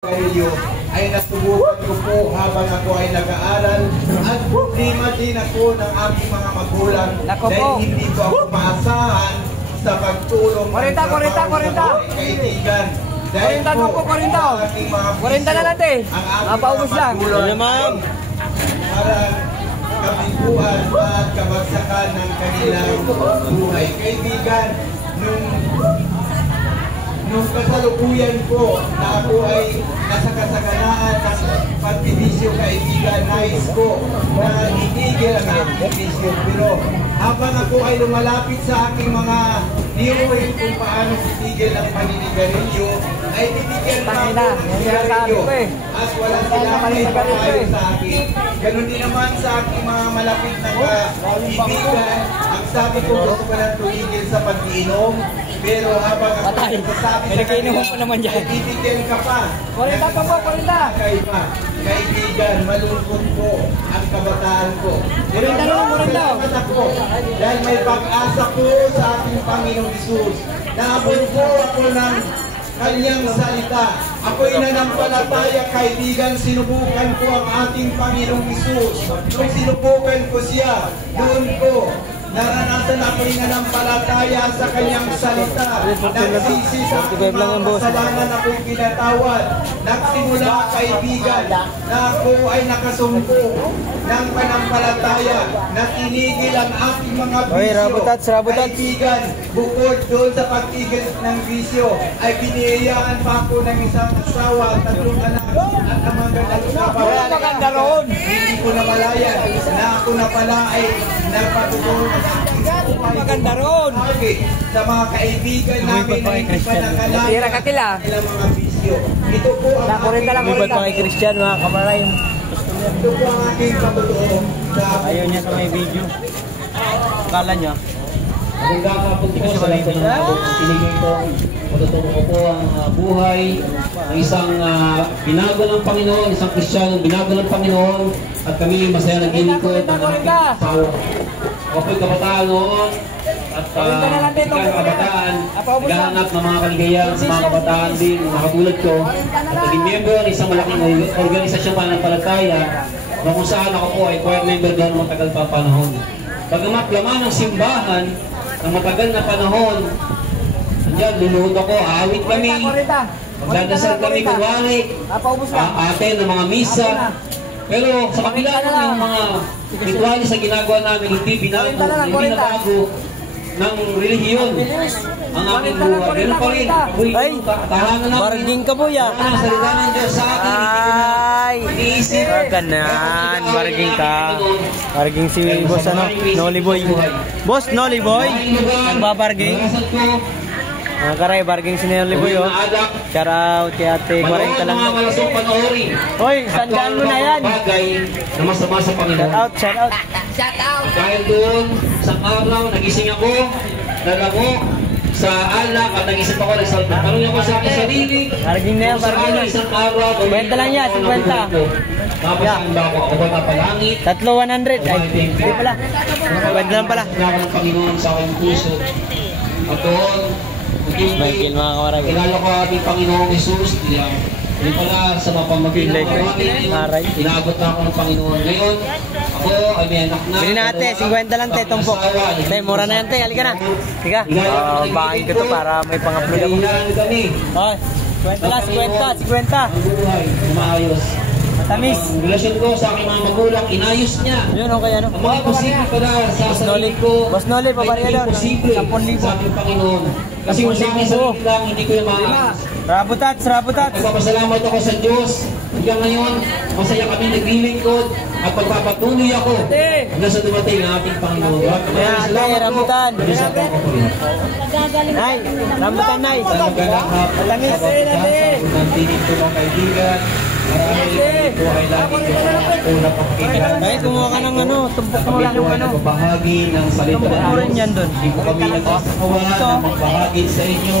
Kayo ay nasubukan ko po habang ako ay nag-aaral at problema din ako ng aking mga magulang dahil hindi ko ako maasahan sa pagtulong ng trabaho sa mga kaibigan. Dahil po ang aking mga piso, ang aking mga magulang parang kabiguan at kabagsakan ng kanilang buhay. Kaibigan, nung kasalukuyan po na ako ay nasa kasaganaan ng pagbibisyo, kaibigan, nais ko na itigil ang aking bisyo. Pero habang ako ay lumalapit sa aking mga niuhin kung paano itigil ang paninigarilyo, ay bibigyan pa ako ng sigarilyo at wala silang may pakayo sa akin. Ganun din naman sa aking mga malapit na kaibigan. Ang sabi ko, gusto ko lang tumigil sa pag-iinom. Pero habang ako nagsasabi sa kanila, bibigyan ka pa. Kaibigan, malungkot po ang kabataan ko. Pero salamat ako dahil may pag-asa ko sa ating Panginoong Hesus. Naabot po ako ng kanyang salita. Ako'y nanampalataya, kaibigan, sinubukan ko ang ating Panginoong Hesus. Nung sinubukan ko siya, doon ko naranasan ako'y nanampalataya sa kanyang salita. Nagsisi sa aking mga kasalanan, ako'y pinatawad. Nagsimula, kaibigan, na ako ay nakasumpo ng panampalataya, na tinigil ang aking mga bisyo. Kaibigan, bukod doon sa pagtigil ng bisyo, ay biniyayaan pa ako ng isang asawa, 3 anak, at ang mga nagkapagalaon. Hindi ko na malaya na ako na pala ay nagpatutulong maganda ron sa mga kaibigan namin na hindi pa nakalala ilang mga bisyo. Ito po ang aking Christian, mga kamaray. Ito po ang aking katotoo. Ayaw niya sa may video. Akala niya. Magandang hapon po sa lahat ng mga pinigay ko. Matuturo ko po ang buhay ng isang binago ng Panginoon, isang Kristiyano binago ng Panginoon, at kami masaya naglilingkod ng aking asawa. Ako po'y kabataan noon at ikaw kabataan, naghahanap ng mga kaligayahan sa mga kabataan din, nakatulad ko, at naging member ng isang malaking organisasyon pananampalataya na kung saan ako po ay choir member doon matagal pa panahon. Bagamat laman ng simbahan ng matagal na panahon, andyan, luluhod ako, aawit kami, magdadasal kami kunwari, aaten ng mga misa. Pero sa kabila ng mga ritualis sa ginagawa namin, hindi binabago ng relihiyon ang aking buhay. Ganun pa rin, ako'y tahanan namin. Barging ka po ya. Ang salita ng Diyos sa akin, iniisip. Ganan, barging ka. Barging si boss Noli Boy. Boss Noli Boy, nagbabarging. Karay, barging si Noli Boy, oh. Shout out kay ate, 40 lang. Hoy, sandaan mo na yan. Bagay na masama sa Panginoon. Shout out. Dahil doon, sa araw, nagising ako, nalago sa alak, at nag-isip ako, nagtanong ako sa aking sarili. Barging na yan, barging na. Isang araw, 50 lang yan, 50. Tapos ang ba ako ba napalangit? 100. Ay, hindi pala. 50 lang pala. Ako ng Panginoon sa aking puso. At doon, kilala ko ating Panginoong Hesus. Hindi pala sa mapamagpilay ko. Inaabot na ako ng Panginoon. Ngayon, ako ay may anak na. Bili natin, 50 lang te, tumpok. Te, mura na yan te, halika na. Tika, bakain ko to para may pang-upload ako. Oh, 50 lang, 50. Ang buhay, maayos. Matamis. Ang relasyon ko sa aking mga magulang, inayos niya. Yun, okay ano. Ang mga posible pala sa sarili ko, Boss Noli, pabariya doon. posible sa aking Panginoon. Kasi kung sa aking sarili lang, hindi ko yung maayos. Rabutats. Nagpapasalamat ako sa Diyos. Hanggang ngayon, masaya kami naglilingkod at pagpapatuloy ako hanggang sa dumating ang ating Panginoon. Rambutan. Nay, rambutan, Nay. Sa magandang hapon, sa tinig ko mga kaibigan, Marahil ito ay lagi ko napakinggan. Ay, kumuha ka ng ano, tumpok mo lang yung ano. Bahagi ng salita Tumpok mo rin yan doon. Hindi po kami nagsasawa na magbahagi sa inyo.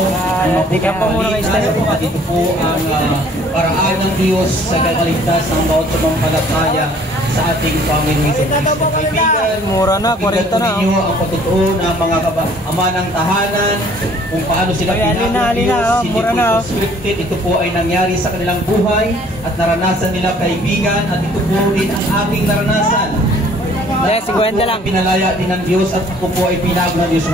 Di ka pa muna kayo style. At ito po ang paraan ng Diyos sa kagaligtas ng bawat sumampalataya sa ating Panginoon Hesus Kristo. Kaibigan, Mura na, 40 na. ninyo ang patutuon ng mga ama ng tahanan, kung paano sila Ay, alina, pinagod ng Diyos, oh, hindi mura po na, ito oh. scripted, ito po ay nangyari sa kanilang buhay at naranasan nila kaibigan at ito po rin ang aking naranasan. Yes, 50 lang. Pinalaya din ng Diyos at ako po ay pinagod ng Diyos.